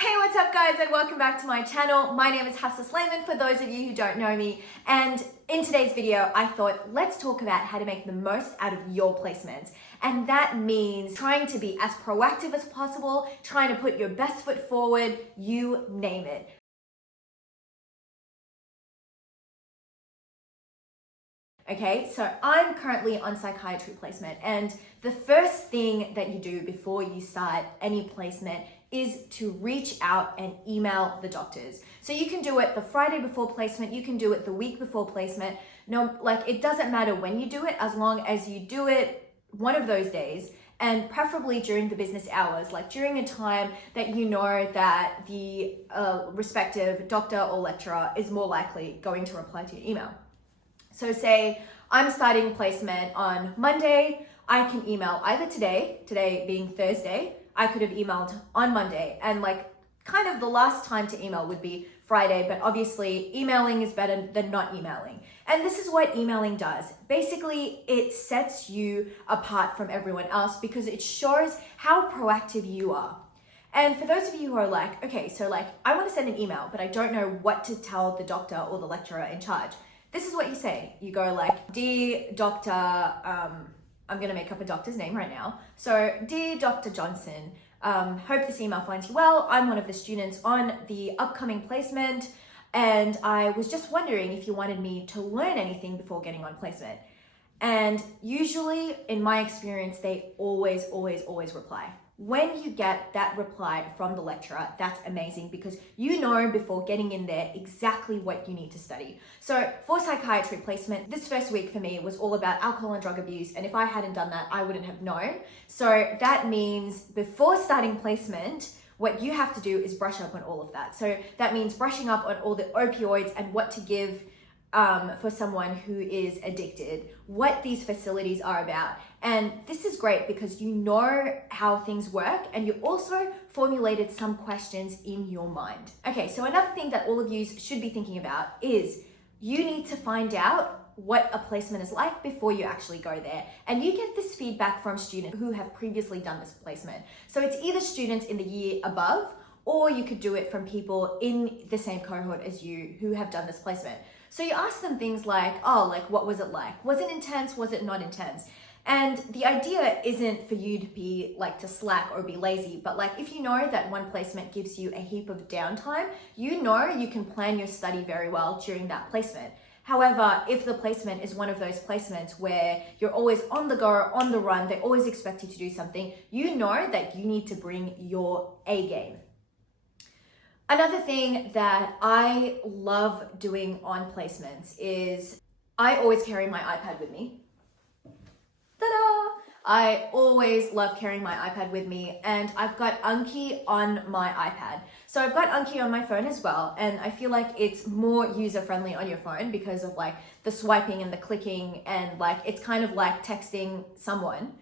Hey, what's up guys, and welcome back to my channel. My name is Hafsa for those of you who don't know me, and in today's video I thought let's talk about how to make the most out of your placements. And that means trying to be as proactive as possible, trying to put your best foot forward, you name it. Okay, so I'm currently on psychiatry placement, and the first thing that you do before you start any placement is to reach out and email the doctors. So you can do it the Friday before placement, you can do it the week before placement. No, like it doesn't matter when you do it, as long as you do it one of those days, and preferably during the business hours, like during a time that you know that the respective doctor or lecturer is more likely going to reply to your email. So say I'm starting placement on Monday, I can email either today being Thursday, I could have emailed on Monday, and like kind of the last time to email would be Friday, but obviously emailing is better than not emailing. And this is what emailing does. Basically, it sets you apart from everyone else because it shows how proactive you are. And for those of you who are like, okay, so like I want to send an email, but I don't know what to tell the doctor or the lecturer in charge. This is what you say. You go like, dear Dr. I'm going to make up a doctor's name right now. So, dear Dr. Johnson, hope this email finds you well. I'm one of the students on the upcoming placement, and I was just wondering if you wanted me to learn anything before getting on placement. And usually, in my experience, they always reply. When you get that reply from the lecturer, that's amazing because you know before getting in there exactly what you need to study. So for psychiatry placement, this first week for me was all about alcohol and drug abuse. And if I hadn't done that, I wouldn't have known. So that means before starting placement, what you have to do is brush up on all of that. So that means brushing up on all the opioids and what to give for someone who is addicted, what these facilities are about. And this is great because you know how things work and you also formulated some questions in your mind. Okay, so another thing that all of you should be thinking about is you need to find out what a placement is like before you actually go there. And you get this feedback from students who have previously done this placement. So it's either students in the year above, or you could do it from people in the same cohort as you who have done this placement. So you ask them things like, oh, like what was it like? Was it intense? Was it not intense? And the idea isn't for you to be like to slack or be lazy, but like if you know that one placement gives you a heap of downtime, you know you can plan your study very well during that placement. However, if the placement is one of those placements where you're always on the go, on the run, they always expect you to do something, you know that you need to bring your A game. Another thing that I love doing on placements is I always carry my iPad with me. Ta-da! I always love carrying my iPad with me, and I've got Anki on my iPad. So I've got Anki on my phone as well, and I feel like it's more user-friendly on your phone because of like the swiping and the clicking, and like it's kind of like texting someone.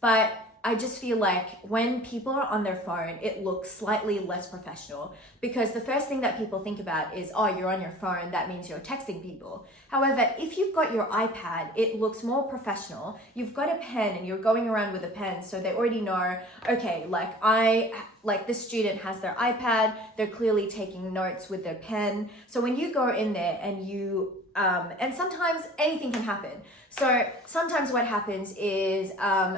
But I just feel like when people are on their phone, it looks slightly less professional because the first thing that people think about is, oh, you're on your phone, that means you're texting people. However, if you've got your iPad, it looks more professional. You've got a pen and you're going around with a pen, so they already know, okay, like this student has their iPad, they're clearly taking notes with their pen. So when you go in there and you and sometimes anything can happen. So sometimes what happens is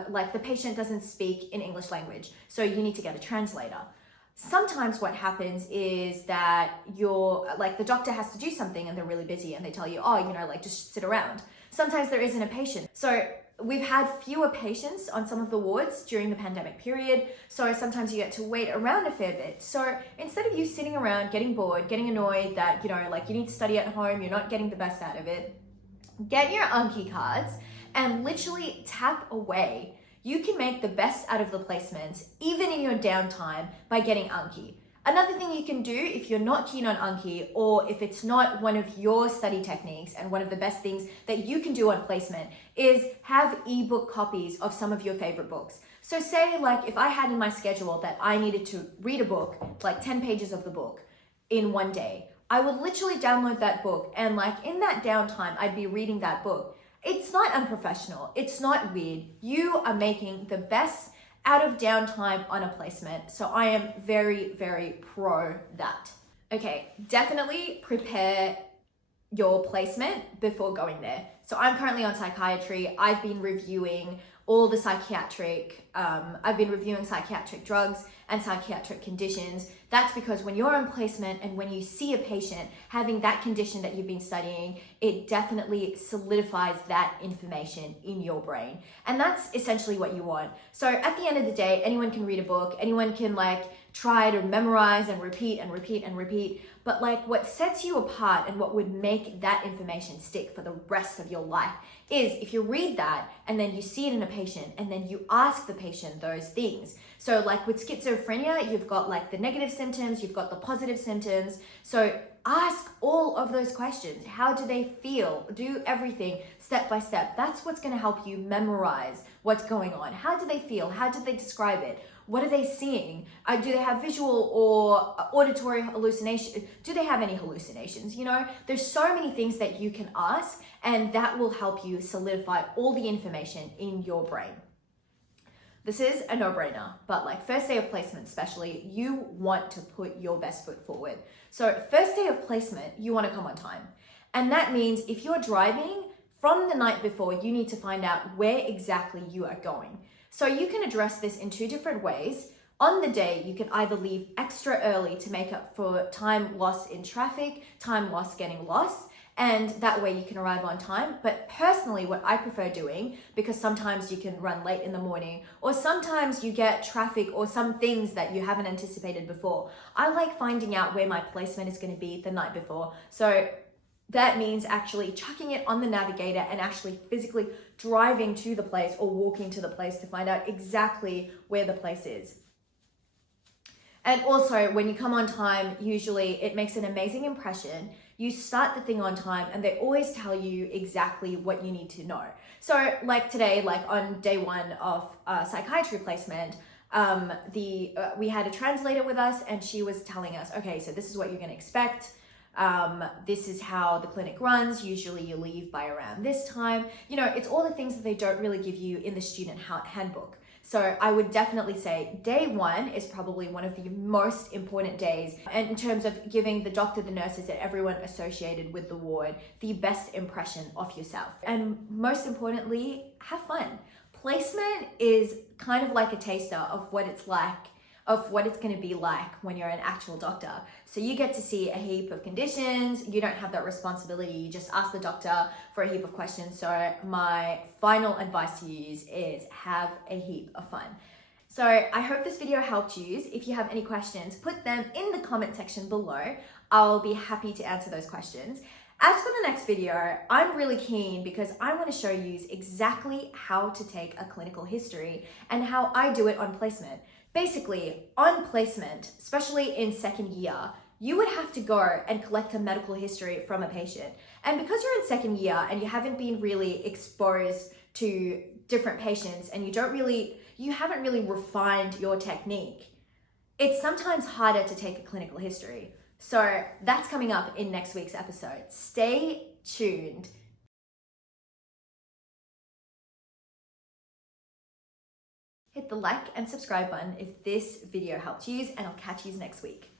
like the patient doesn't speak in English language, so you need to get a translator. Sometimes what happens is that the doctor has to do something and they're really busy and they tell you, oh, you know, like just sit around. Sometimes there isn't a patient. So we've had fewer patients on some of the wards during the pandemic period, so sometimes you get to wait around a fair bit. So instead of you sitting around getting bored, getting annoyed that, you know, like you need to study at home, you're not getting the best out of it, get your Anki cards and literally tap away. You can make the best out of the placements, even in your downtime, by getting Anki. Another thing you can do if you're not keen on Anki, or if it's not one of your study techniques and one of the best things that you can do on placement, is have ebook copies of some of your favorite books. So say like if I had in my schedule that I needed to read a book, like 10 pages of the book in one day, I would literally download that book and like in that downtime, I'd be reading that book. It's not unprofessional. It's not weird. You are making the best out of downtime on a placement. So I am very, very pro that. Okay, definitely prepare your placement before going there. So I'm currently on psychiatry. I've been reviewing all the I've been reviewing psychiatric drugs and psychiatric conditions. That's because when you're on placement and when you see a patient having that condition that you've been studying, it definitely solidifies that information in your brain. And that's essentially what you want. So at the end of the day, anyone can read a book, anyone can try to memorize and repeat and repeat and repeat. But what sets you apart and what would make that information stick for the rest of your life is if you read that and then you see it in a patient and then you ask the patient those things. So with schizophrenia, you've got the negative symptoms, you've got the positive symptoms. So ask all of those questions. How do they feel? Do everything step by step. That's what's going to help you memorize what's going on. How do they feel? How did they describe it? What are they seeing? Do they have visual or auditory hallucinations? Do they have any hallucinations? There's so many things that you can ask, and that will help you solidify all the information in your brain. This is a no-brainer, but first day of placement especially, you want to put your best foot forward. So first day of placement, you want to come on time. And that means if you're driving, from the night before, you need to find out where exactly you are going. So you can address this in two different ways. On the day, you can either leave extra early to make up for time lost in traffic, time lost getting lost, and that way you can arrive on time. But personally, what I prefer doing, because sometimes you can run late in the morning, or sometimes you get traffic or some things that you haven't anticipated before, I like finding out where my placement is going to be the night before. So that means actually chucking it on the navigator and actually physically driving to the place or walking to the place to find out exactly where the place is. And also, when you come on time, usually it makes an amazing impression. You start the thing on time and they always tell you exactly what you need to know. So today, on day one of psychiatry placement, we had a translator with us and she was telling us, okay, so this is what you're going to expect. This is how the clinic runs. Usually you leave by around this time. It's all the things that they don't really give you in the student handbook. So I would definitely say day one is probably one of the most important days, and in terms of giving the doctor, the nurses, and everyone associated with the ward the best impression of yourself. And most importantly, have fun. Placement is kind of like a taster of what it's going to be like when you're an actual doctor. So you get to see a heap of conditions. You don't have that responsibility. You just ask the doctor for a heap of questions. So my final advice to you is have a heap of fun. So I hope this video helped you. If you have any questions, put them in the comment section below. I'll be happy to answer those questions. As for the next video, I'm really keen because I want to show you exactly how to take a clinical history and how I do it on placement. Basically, on placement, especially in second year, you would have to go and collect a medical history from a patient. And because you're in second year and you haven't been really exposed to different patients and you haven't really refined your technique, it's sometimes harder to take a clinical history. So that's coming up in next week's episode. Stay tuned. Hit the like and subscribe button if this video helped you, and I'll catch you next week.